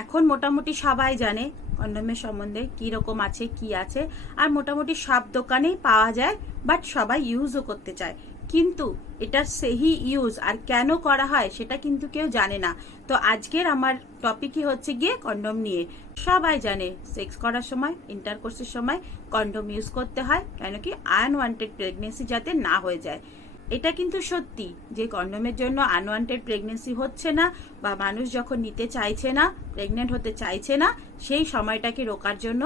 এখন মোটামুটি সবাই জানে কন্ডোমের সম্বন্ধে কি রকম আছে কি আছে, আর মোটামুটি সব দোকানেই পাওয়া যায়, বাট সবাই ইউজও করতে চায়। কিন্তু এটার সেহি ইউজ আর কেন করা হয় সেটা কিন্তু কেউ জানে না। তো আজকের আমার টপিকই হচ্ছে গিয়ে কন্ডোম নিয়ে। সবাই জানে সেক্স করার সময়, ইন্টারকোর্সের সময় কন্ডোম ইউজ করতে হয়, কেন কি আনওয়ান্টেড প্রেগনেন্সি যাতে না হয়ে যায়। এটা কিন্তু সত্যি যে কন্ডোমের জন্য আনওয়ান্টেড প্রেগনেন্সি হচ্ছে না, বা মানুষ যখন নিতে চাইছে না, প্রেগনেন্ট হতে চাইছে না, সেই সময়টাকে রোকার জন্য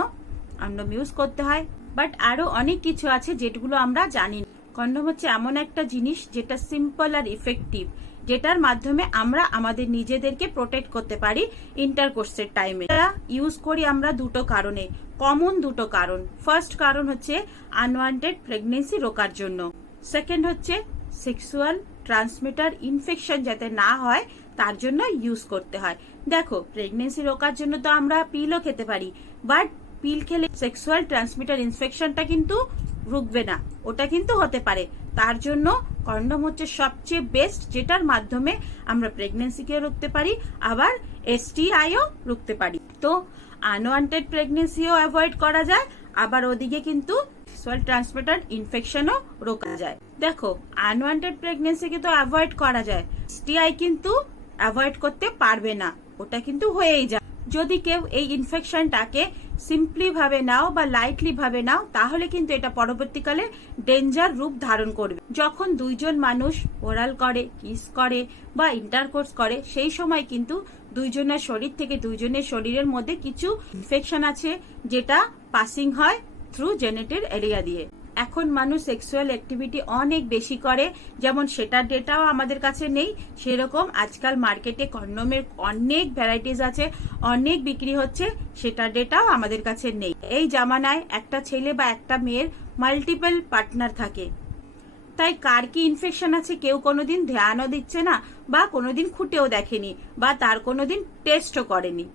কন্ডোম ইউজ করতে হয়। বাট আরো অনেক কিছু আছে যেগুলো আমরা জানি না। কন্ডোম হচ্ছে এমন একটা জিনিস যেটা সিম্পল আর ইফেক্টিভ, যেটার মাধ্যমে আমরা আমাদের নিজেদেরকে প্রোটেক্ট করতে পারি ইন্টারকোর্সের টাইমে। এটা ইউজ করি আমরা দুটো কারণে, কমন দুটো কারণ। ফার্স্ট কারণ হচ্ছে আনওয়ান্টেড প্রেগনেন্সি রোকার জন্য, সেকেন্ড হচ্ছে সেক্সুয়াল ট্রান্সমিটার ইনফেকশন যাতে না হয় তার জন্য ইউজ করতে হয়। দেখো, প্রেগনেন্সি রোকার জন্য তো আমরা পিলও খেতে পারি, বাট পিল খেলে সেক্সুয়াল ট্রান্সমিটার ইনফেকশনটা কিন্তু রুখবে না, ওটা কিন্তু হতে পারে। তার জন্য কন্ডোম হচ্ছে সবচেয়ে বেস্ট, যেটার মাধ্যমে আমরা প্রেগনেন্সিকেও রুখতে পারি, আবার STIও রুখতে পারি। তো আনওয়ান্টেড প্রেগনেন্সিও অ্যাভয়েড করা যায়, আবার ওদিকে কিন্তু সেক্সুয়াল ট্রান্সমিটার ইনফেকশনও রোকা যায়। দেখো, আনওয়ান্টেড প্রেগনেন্সিকে তো অ্যাভয়েড করা যায়, STI কিন্তু অ্যাভয়েড করতে পারবে না, ওটা কিন্তু হয়েই যায়। যদি কেউ এই ইনফেকশনটাকে সিম্পলি ভাবে নাও বা লাইটলি ভাবে নাও, তাহলে কিন্তু এটা পরবর্তীকালে ডেঞ্জার রূপ ধারণ করবে। যখন দুইজন মানুষ ওরাল করে, কিস করে বা ইন্টারকোর্স করে, সেই সময় কিন্তু দুইজনের শরীর থেকে দুইজনের শরীরের মধ্যে কিছু ইনফেকশন আছে, যেটা পাসিং হয় থ্রু জেনেটের এরিয়া দিয়ে। এখন মানুষ সেক্সুয়াল অ্যাক্টিভিটি অনেক বেশি করে, যেমন সেটার ডেটাও আমাদের কাছে নেই, সেরকম আজকাল মার্কেটে কন্ডোমের অনেক ভ্যারাইটিস আছে, অনেক বিক্রি হচ্ছে, সেটার ডেটাও আমাদের কাছে নেই। এই জামানায় একটা ছেলে বা একটা মেয়ের মাল্টিপল পার্টনার থাকে, তাই কার কি ইনফেকশন আছে কেউ কোনোদিন ধ্যানও দিচ্ছে না, বা কোনোদিন খুঁটেও দেখেনি, বা তার কোনোদিন টেস্টও করেনি।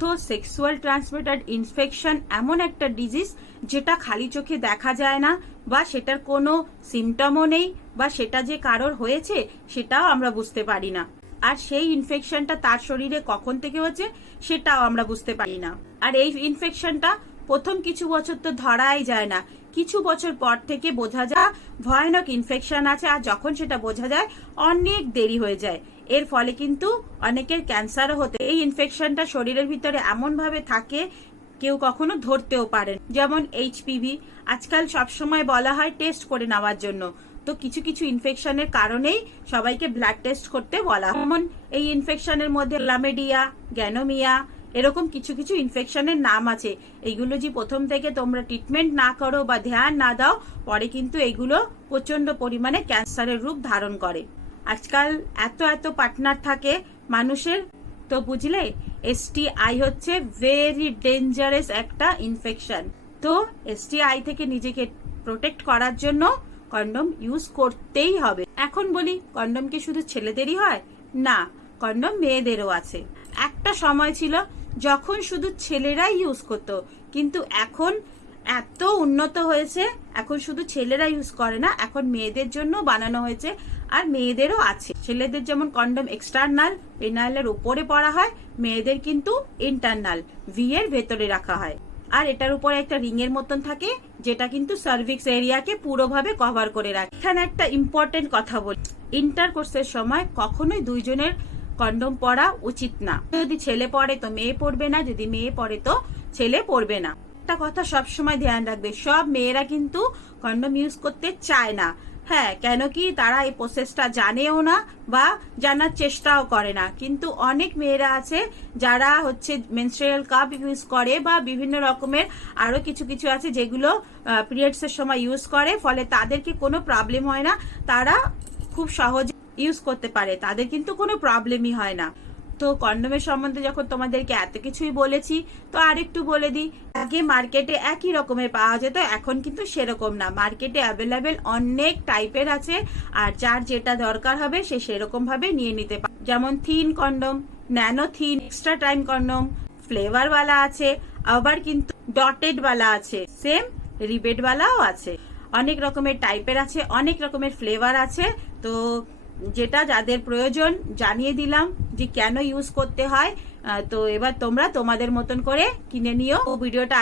তো সেক্সুয়াল ট্রান্সমিটেড ইনফেকশন এমন একটা ডিজিজ যেটা খালি চোখে দেখা যায় না, বা সেটার কোনো সিমটমও নেই, বা সেটা যে কারোর হয়েছে সেটাও আমরা বুঝতে পারি না। আর সেই ইনফেকশনটা তার শরীরে কখন থেকে হচ্ছে সেটাও আমরা বুঝতে পারি না। আর এই ইনফেকশনটা প্রথম কিছু বছর তো ধরাই যায় না, কিছু বছর পর থেকে বোঝা যায় ভয়ানক ইনফেকশন আছে, আর যখন সেটা বোঝা যায় অনেক দেরি হয়ে যায়। এর ফলে কিন্তু অনেকের ক্যান্সারও হতে। এই ইনফেকশনটা শরীরের ভিতরে এমন ভাবে থাকে কেউ কখনো ধরতেও পারে না। যেমন HPV আজকাল সবসময় বলা হয় টেস্ট করে নেওয়ার জন্য, তো কিছু কিছু ইনফেকশনের কারণেই সবাইকে ব্লাড টেস্ট করতে বলা হয়। যেমন এই ইনফেকশনের মধ্যে ক্লামিডিয়া, গ্যানোমিয়া, এরকম কিছু কিছু ইনফেকশনের নাম আছে। এইগুলো যে প্রথম থেকে তোমরা ট্রিটমেন্ট না করো বা ধ্যান না দাও, পরে কিন্তু এগুলো প্রচন্ড পরিমাণে ক্যান্সারের রূপ ধারণ করে। আজকাল এত এত পার্টনার থাকে মানুষের, তো বুঝলে STI হচ্ছে ভেরি ডেঞ্জারাস একটা ইনফেকশন। তো STI থেকে নিজেকে প্রোটেক্ট করার জন্য কন্ডোম ইউজ করতেই হবে। এখন বলি, কন্ডোম কি শুধু ছেলেদেরই হয়? না, কন্ডোম মেয়েদেরও আছে। একটা সময় ছিল যখন শুধু ছেলেরাই ইউজ করতো, কিন্তু এখন এত উন্নত হয়েছে, এখন শুধু ছেলেরা ইউজ করে না, এখন মেয়েদের জন্য বানানো হয়েছে, আর মেয়েদেরও আছে। ছেলেদের যেমন কন্ডোম এক্সটার্নাল পেনাইলের উপরে পরা হয়, মেয়েদের কিন্তু ইন্টারনাল ভি এর ভেতরে রাখা হয়, আর এটার উপরে একটা রিং এর মতন থাকে, যেটা কিন্তু সার্ভিক্স এরিয়াকে পুরোভাবে কভার করে রাখে। এখানে একটা ইম্পর্টেন্ট কথা বলি, ইন্টারকোর্সের সময় কখনোই দুইজনের কন্ডোম পরা উচিত না। যদি ছেলে পরে তো মেয়ে পরবে না, যদি মেয়ে পরে তো ছেলে পরবে না। একটা কথা সবসময় ধ্যান রাখবে, সব মেয়েরা কিন্তু কন্ডোম ইউজ করতে চায় না। হ্যাঁ, কেন কি তারা এই প্রসেসটা জানেও না বা জানার চেষ্টাও করে না। কিন্তু অনেক মেয়েরা আছে যারা হচ্ছে মেনস্ট্রুয়াল কাপ ইউজ করে, বা বিভিন্ন রকমের আরো কিছু কিছু আছে যেগুলো পিরিয়ডস এর সময় ইউজ করে, ফলে তাদেরকে কোনো প্রবলেম হয় না, তারা খুব সহজে ইউজ করতে পারে, তাদের কিন্তু কোনো প্রবলেমই হয় না। তো কন্ডোমের সম্বন্ধে যখন তোমাদেরকে এত কিছুই বলেছি, তো আরেকটু বলে দিই, আগে মার্কেটে একই রকমের পাওয়া যেত, এখন কিন্তু সেরকম না। মার্কেটে অ্যাভেলেবেল অনেক টাইপের আছে, আর যার যেটা দরকার হবে সে সেরকম ভাবে নিয়ে নিতে পারে। যেমন thin condom, nano thin, extra time condom, flavour वाला আছে, আবার কিন্তু ডটেড वाला আছে, সেম রিবেট वालाও আছে। অনেক রকমের টাইপের আছে, অনেক রকমের ফ্লেভার আছে। তো যেটা যাদের প্রয়োজন জানিয়ে দিলাম যে কেন ইউজ করতে হয়। তো এবার তোমরা তোমাদের মতন করে কিনে নিও। ভিডিওটা